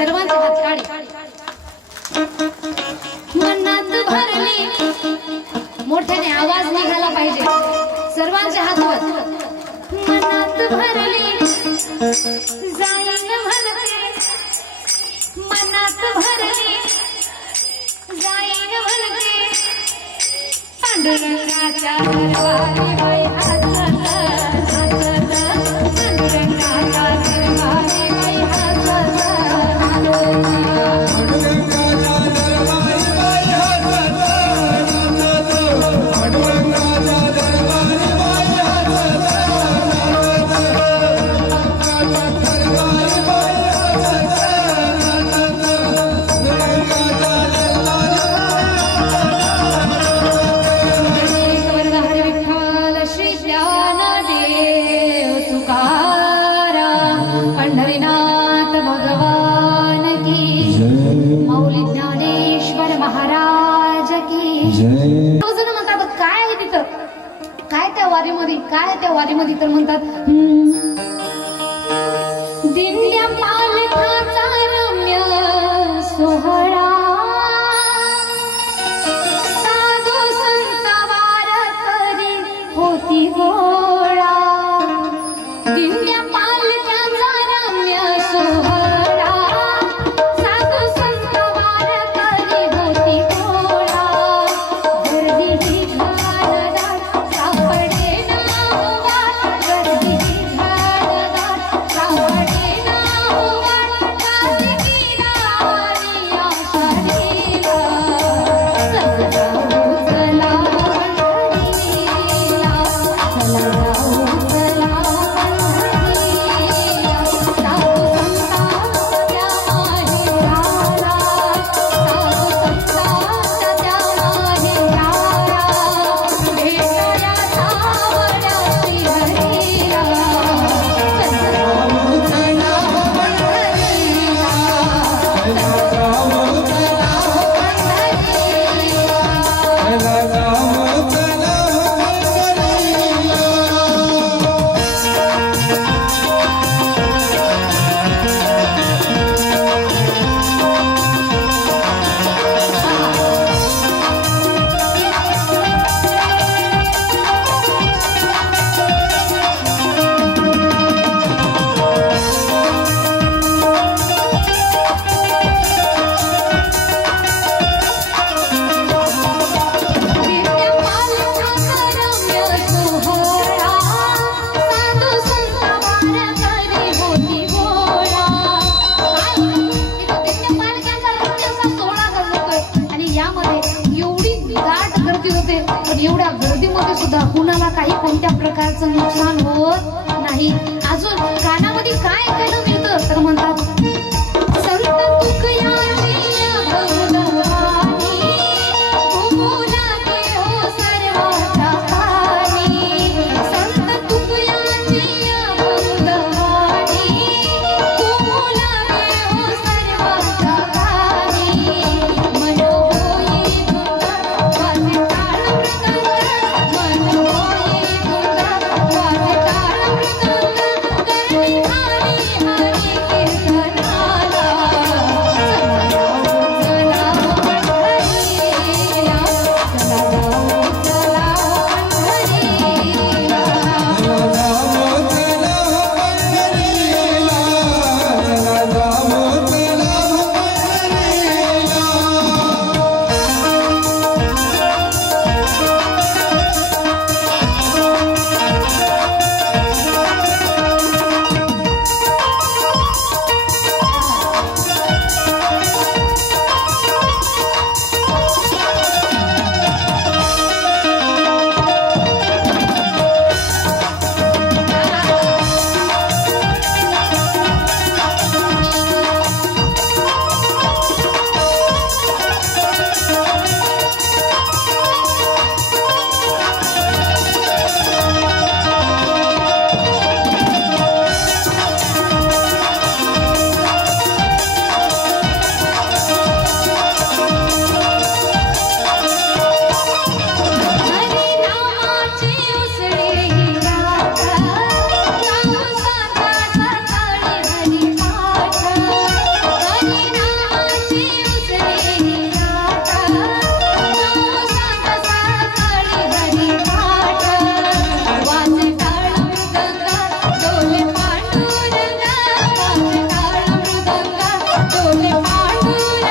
सर्वांचे हात काढे. मनात भरली मोठ्याने आवाज निघाला पाहिजे. सर्वांचे हात वर. मनात भरली जाईन म्हणते. मनात भरली जाईन म्हणते. पांडुरंगाच्या दरबारी बाई हसत हसत. पांडुरंगाच्या दरबारी बाई हसत काय त्या वारीमध्ये तर म्हणतात दिंड्या पालखाचा रम्य सोहळा. साधू संत वारकरी होती गोळा. दिंड्या पालखाचा रम्य सोहळा. साधू संत वारकरी होती गोळा. गर्दी घालदार सापडे गर्दी काही कोणत्या प्रकारचं नुकसान होत नाही. अजून कानामध्ये काय ऐकायला मिळतं तर म्हणतात संत तुकयाची अभंगवाणी घुमू लागे हो सर्वांच्या कानी. संत तुकयाची अभंगवाणी घुमू लागे हो सर्वांच्या कानी. मन होई तुंग वाजे टाळ मृदंग, मन होई तुंग वाजे टाळ मृदंग, करणी हरी हरी कीर्तनाला. चला पंढरीला, चला पंढरीला. हरी नामाची उसळी ही गाथा, गाऊ सांगा सकाळी हरी पाठ. हरी नामाची उसळी ही गाथा, गाऊ सांगा सकाळी हरी पाठ. वाजे टाळ मृदंग, डोले पांडुरंग, वाजे टाळ मृदंग, डोले पांडुरंग,